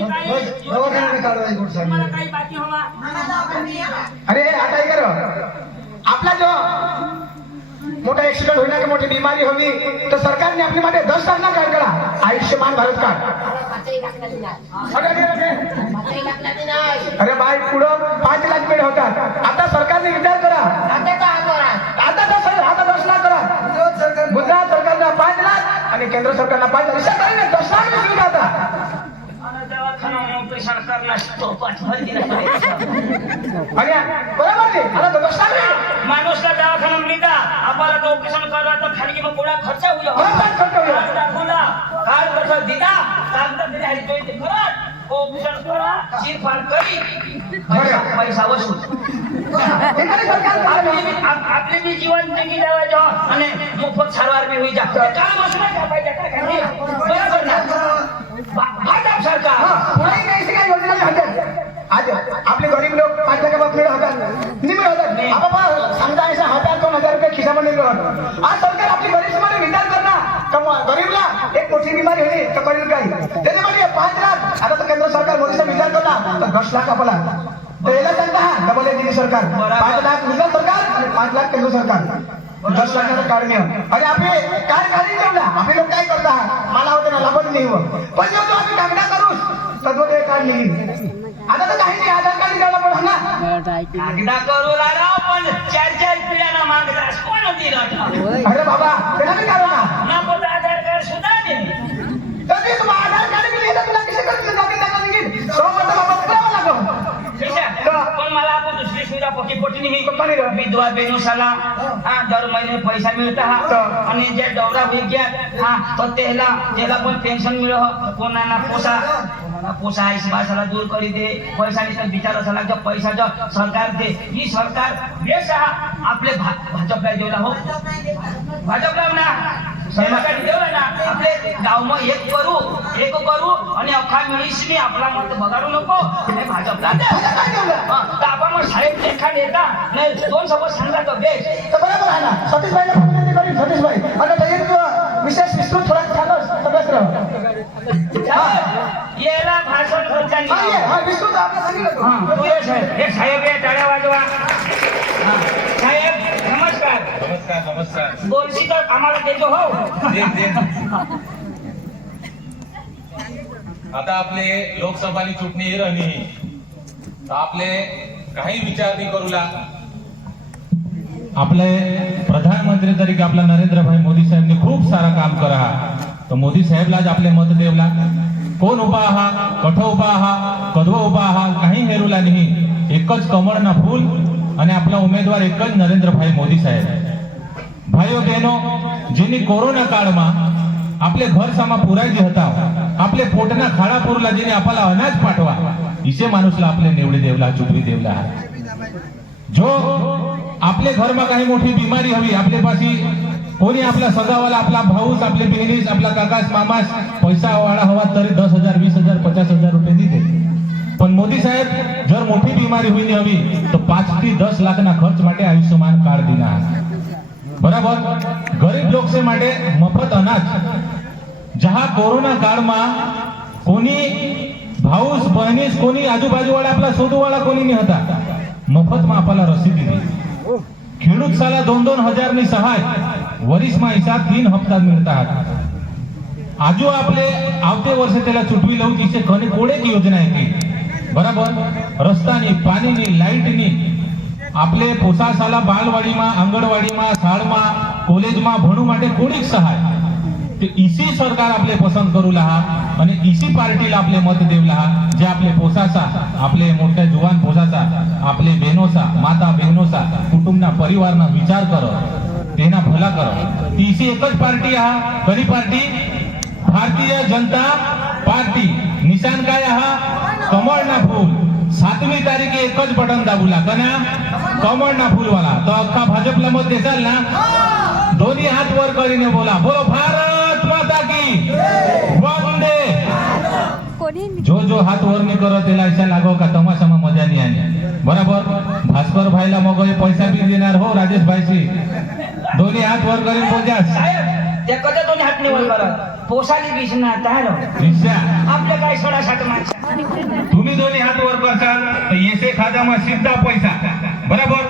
काही बाकी हवा अरे आता हे करो आपला जो मोठा ऍक्सिडेंट होईना की मोठी बिमारी होवी तर सरकारने आपली मध्ये 10 लाख कार्ड करा आयुष्यमान भारत कार्ड अरे बाय पुढं 5 लाख पेड होतात आता सरकारने विचार करा आता 10 लाख करा गुजरात सरकारला 5 लाख आणि केंद्र सरकारला 5 लाख 10 लाख सुविधा आता ऑपरेशन करना बरोबर माणूसला दवाखाना मिळता आपल्याला ऑपरेशन करा तर खाली मग पुढा खर्च होईल काय कसं दिला सांगता ऑपरेशन करा शिरफार करी पैसा वसूल आपले बी जीवन जगी द्यावायचं आणि मोफत सारवार बी होई जात काय वसूल बरोबर ना भाजप सरकार आज आपले गरीब लोक 5 लाखापासून होतात निम्मे होतात बाबा समजा 1000-2000 रुपये खिशामध्ये निघत आज सरकार आपली गरीबमध्ये विचार करणार गरीबला एक मोठी बिमारी होती तर करेल काही त्याच्यामध्ये 5 लाख आता तर केंद्र सरकार मोदीचा विचार करणार तर 10 लाख आपला तर याला सांगता डबल दिल्ली सरकार 5 लाख गुजरात सरकार आणि 5 लाख केंद्र सरकार 10 लाखाचं कार्ड मिळालं आणि आपले कार्ड काढून ठेवला आपले लोक काय करता मला होते ना लाभच नाही हो पण जेव्हा आम्ही कागदा करू तद्व ते कार्ड लिहिली आता तर काही नाही आधार कार्ड द्यायला पण ना कागदा करू लागाव पण 4 पिढ्यांना मागतास कोण दिला अरे बाबा त्याला काय करू ना नको आधार कार्ड सुद्धा नाही तरी तुला आधार कार्ड बी लिहिलं तुला कशी करतील जागी जागा निघेल सोबत बाबा पुरावा लागो पण मला आपण दुसरी सुविधा पोटी नाही विधवा बेनुसाला दर महिने पैसा मिळता आणि जे दौरा होई गया तो त्याला पण पेन्शन मिळ कोणाला पोसा इस भाषाला दूर करी दे पैसा नाही विचार असा लागतो पैसा जो सरकार दे ही सरकार बेस आपले भाजपला देवला हो भाजपला ना सरकारने देवला ना आपले गावમાં एक करू आणि अख्खा मिळीसनी आपला मत बघाडू नको हे भाजपला दे आपण मग साहेब लेखा देता नाही 2 सोबत सांगा तो बेस तर बरोबर आहे ना सतीशभाईला विनंती करीन सतीशभाई आता एक विशेष विस्तृत थोडा सांगस सगळंच याला भाषण करताना हा विस्तृत आपण सांगितलं एक साहेब या टाळ्या वाजवा साहेब नमस्कार नमस्कार बोलशी तर आम्हाला देतो हो आता आपले लोकसभानी चुटणी रणी तर आपले काही विचार नाही करूला आपले प्रधानमंत्री तरीके आपला नरेंद्रभाई मोदी साहेबांनी खूप सारा काम करा तर मोदी साहेबलाच आपले मत देवला कोण उभा आहा कठ उभा आहा कधव उभा आहा काही हेरूला नाही एकच कमळ ना फूल आणि आपला उमेदवार एकच नरेंद्रभाई मोदी साहेब भाईओ बहनो जेनी कोरोना काळमा आपले घर सामा पुरायची होता आपले पोटना खाडा पुरला जेने आपला अनाज पाठवा इसे माणूसला आपले निवडी देवला चुकवी देवला जो आपले घर में काही मोठी बिमारी हवी आपले पाशी कोणी आपला सगावाला आपला भाऊस आपले बहिणीस आपला काकास मामास पैसा वाळा हवा तरी 10,000 20,000 50,000 रुपये देते पण मोदी साहेब जर मोठी बिमारी होईनी हवी तो 5 થી 10 लाख ना खर्च माटे आयुष्यमान कार्ड दिना बराबर गरीब लोग से माटे मफत अनाज जहा कोरोना काळ में कोणी भाऊस बहिणीस कोणी आजूबाजू वाला आपला सोदू वाला कोणी नहीं होता मफत में आपला रसी दिली खेडूत साला 2-2 हजार ની સહાય वरिस में हिसाब 3 हप्ता मिळता आजू आपले आवते वर्षे त्याला चुटवी लावू तिचे कोणी कोडेक योजना आहे बराबर रस्तानी पाणीनी लाईटनी आपले पोसा साला बालवाड़ी में आंगणवाड़ी में शाळा में कॉलेज में भणू माटे कोणीक सहाय ते इसी सरकार आपले पसंद करू लहा आणि इसी पार्टीला आपले मत देव लहा जे आपले पोसासा आपले मोठ्या जुवान पोसासा आपले बहनोसा माता बहनोसा कुटुंबना परिवारना विचार कर तेना भला कर इसी एकच पार्टी हा करी पार्टी भारतीय जनता पार्टी निशान काय हा कमळ ना फूल 7મી तारीखे एकच बटन दाबूला कना कमळ ना फूल वाला तो अख्खा भाजपला मत देसाल ना दोन्ही हात वर करीने बोला बोलो भारत माता की वंदे जो जो हात वर नहीं करो तेला ऐसा लागो का तमाशा में मजा नहीं आनी बराबर भास्कर भाईला मग पैसा भी देणार हो राजेश भाई सी दोन्ही हात वर करीने बोल जा साहेब त्या कधी दोन्ही हात निवड करत पोसाली बीस ना काय रिक्षा आपल्या काय 16-7 माणसं तुम्ही दोन्ही हात वर करसाल तर येसे खाजा मग सिद्धा पैसा बरोबर